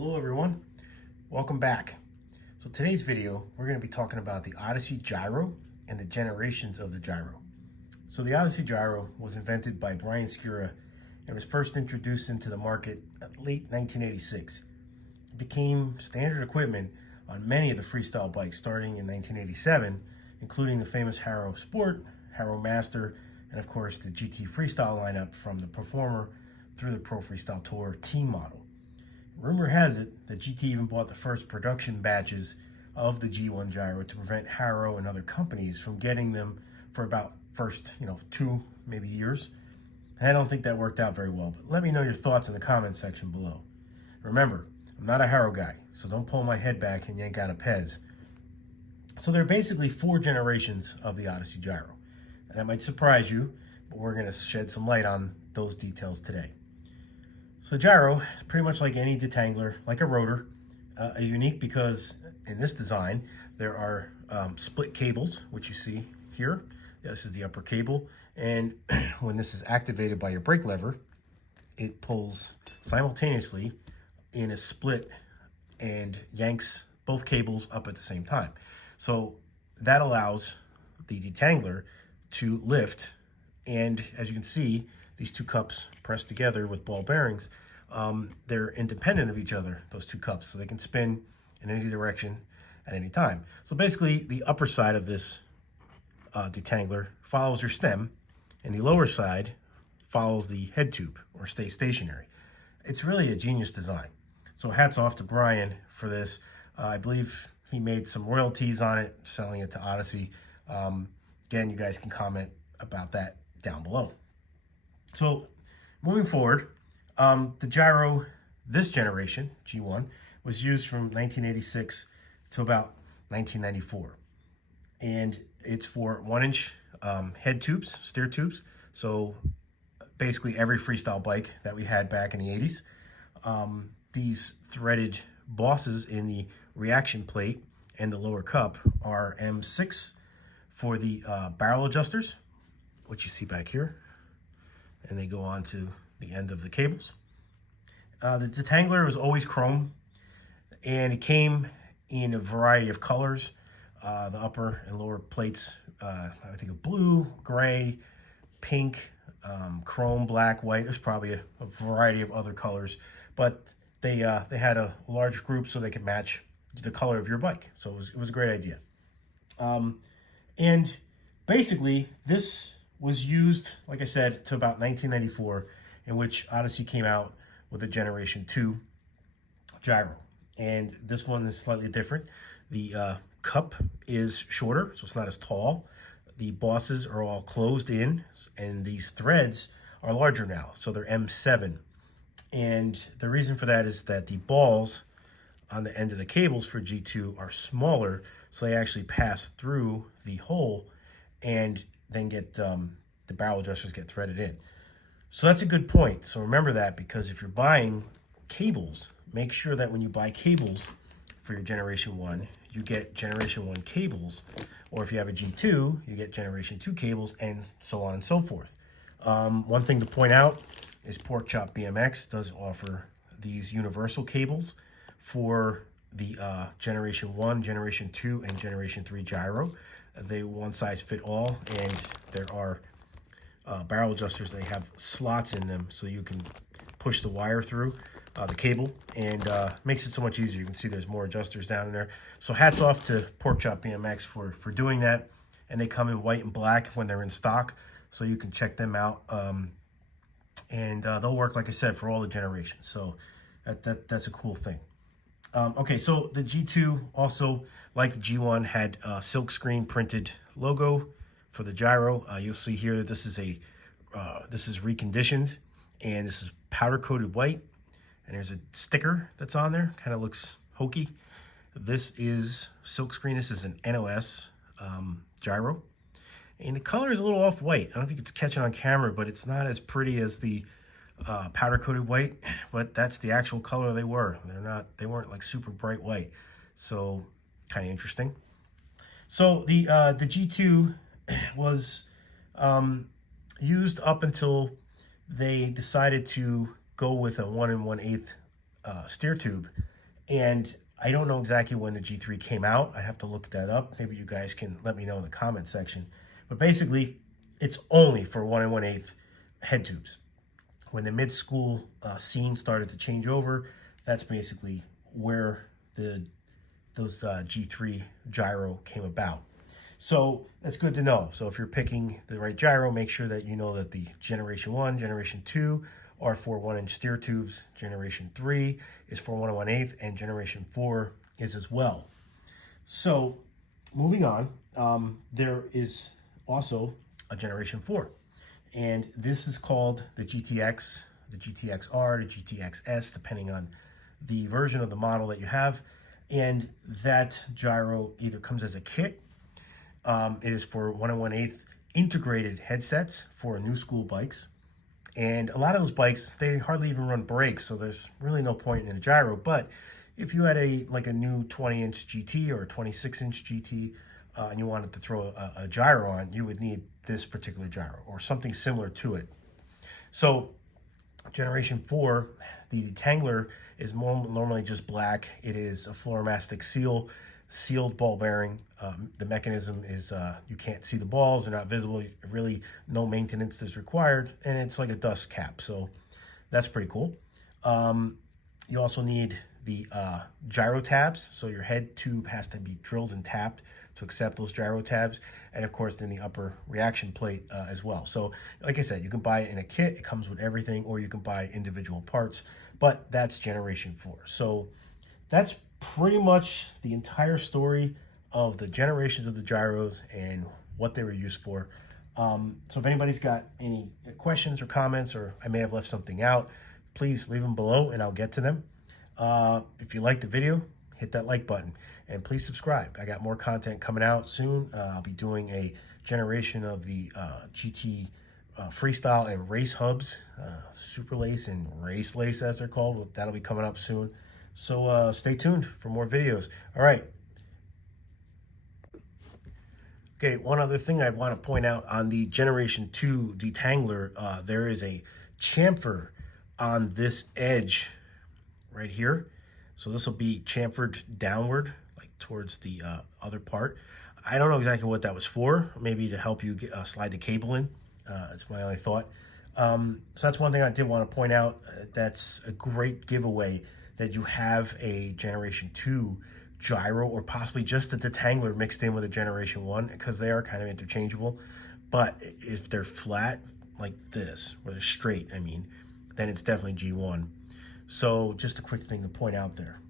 Hello everyone, welcome back. So today's video, we're going to be talking about the Odyssey Gyro and the generations of the gyro. So the Odyssey Gyro was invented by Brian Scura and was first introduced into the market at late 1986. It became standard equipment on many of the freestyle bikes starting in 1987, including the famous Haro Sport, Haro Master, and of course the GT Freestyle lineup from the Performer through the Pro Freestyle Tour team model. Rumor has it that GT even bought the first production batches of the G1 Gyro to prevent Haro and other companies from getting them for about first, 2 maybe years. I don't think that worked out very well, but let me know your thoughts in the comments section below. Remember, I'm not a Haro guy, so don't pull my head back and yank out a Pez. So there are basically 4 generations of the Odyssey Gyro. And that might surprise you, but we're going to shed some light on those details today. So gyro is pretty much like any detangler, like a rotor, unique because in this design there are split cables, which you see here. This is the upper cable, and when this is activated by your brake lever, it pulls simultaneously in a split and yanks both cables up at the same time. So that allows the detangler to lift, and as you can see, these 2 cups pressed together with ball bearings, they're independent of each other, those 2 cups, so they can spin in any direction at any time. So basically, the upper side of this detangler follows your stem, and the lower side follows the head tube, or stays stationary. It's really a genius design. So hats off to Brian for this. I believe he made some royalties on it, selling it to Odyssey. Again, you guys can comment about that down below. So moving forward, the gyro, this generation, G1, was used from 1986 to about 1994. And it's for 1-inch head tubes, steer tubes. So basically every freestyle bike that we had back in the 80s. These threaded bosses in the reaction plate and the lower cup are M6 for the barrel adjusters, which you see back here. And they go on to the end of the cables. The detangler was always chrome, and it came in a variety of colors. The upper and lower plates, I think of blue, gray, pink, chrome, black, white. There's probably a variety of other colors, but they had a large group so they could match the color of your bike. So it was a great idea. And basically, this was used, like I said, to about 1994, in which Odyssey came out with a Generation 2 gyro. And this one is slightly different. The cup is shorter, so it's not as tall. The bosses are all closed in, and these threads are larger now, so they're M7. And the reason for that is that the balls on the end of the cables for G2 are smaller, so they actually pass through the hole and then get the barrel adjusters get threaded in. So that's a good point. So remember that, because if you're buying cables, make sure that when you buy cables for your Generation 1, you get Generation 1 cables, or if you have a G2, you get Generation 2 cables, and so on and so forth. One thing to point out is Pork Chop BMX does offer these universal cables for the Generation 1, Generation 2, and Generation 3 gyro. They one size fit all, and there are barrel adjusters. They have slots in them so you can push the wire through the cable, and makes it so much easier. You can see there's more adjusters down in there. So hats off to Pork Chop BMX for doing that. And they come in white and black when they're in stock, so you can check them out. And they'll work, like I said, for all the generations. So that's a cool thing. Okay, so the G2 also, like the G1, had a silk screen printed logo for the gyro. You'll see here this is reconditioned, and this is powder coated white, and there's a sticker that's on there, kind of looks hokey. This is silk screen. This is an NOS gyro, and the color is a little off white. I don't know if you could catch it on camera, but it's not as pretty as the powder coated white, but that's the actual color they were. They weren't like super bright white, so kind of interesting. So the G2 was used up until they decided to go with a 1 1/8 steer tube. And I don't know exactly when the G3 came out. I have to look that up. Maybe you guys can let me know in the comment section. But basically, it's only for 1 1/8 head tubes. When the mid-school scene started to change over, that's basically where those G3 gyro came about. So that's good to know. So if you're picking the right gyro, make sure that you know that the Generation 1, Generation 2 are for 1-inch steer tubes. Generation 3 is for 1 1/8, and Generation 4 is as well. So moving on, there is also a Generation 4. And this is called the GTX, the GTX-R, the GTX-S, depending on the version of the model that you have. And that gyro either comes as a kit. It is for 1 1/8 integrated headsets for new school bikes. And a lot of those bikes, they hardly even run brakes, so there's really no point in a gyro. But if you had a new 20-inch GT or a 26-inch GT, and you wanted to throw a gyro on, you would need this particular gyro or something similar to it. So Generation 4, the Detangler is normally just black. It is a fluoromastic sealed ball bearing. The mechanism is you can't see the balls, they're not visible. Really no maintenance is required, and it's like a dust cap, so that's pretty cool. You also need the gyro tabs, so your head tube has to be drilled and tapped to accept those gyro tabs, and of course then the upper reaction plate as well. So like I said, you can buy it in a kit, it comes with everything, or you can buy individual parts, but that's Generation 4. So that's pretty much the entire story of the generations of the gyros and what they were used for. So if anybody's got any questions or comments, or I may have left something out, please leave them below and I'll get to them. If you liked the video, hit that like button and please subscribe. I got more content coming out soon. I'll be doing a generation of the GT freestyle and race hubs, super lace and race lace as they're called. That'll be coming up soon. So stay tuned for more videos. All right. Okay, one other thing I want to point out on the Generation 2 Detangler, there is a chamfer on this edge right here. So this will be chamfered downward, like towards the other part. I don't know exactly what that was for. Maybe to help you get, slide the cable in. That's my only thought. So that's one thing I did want to point out. That's a great giveaway that you have a Generation 2 gyro, or possibly just a Detangler mixed in with a Generation 1, because they are kind of interchangeable. But if they're flat like this, or they're straight, I mean, then it's definitely G1. So just a quick thing to point out there.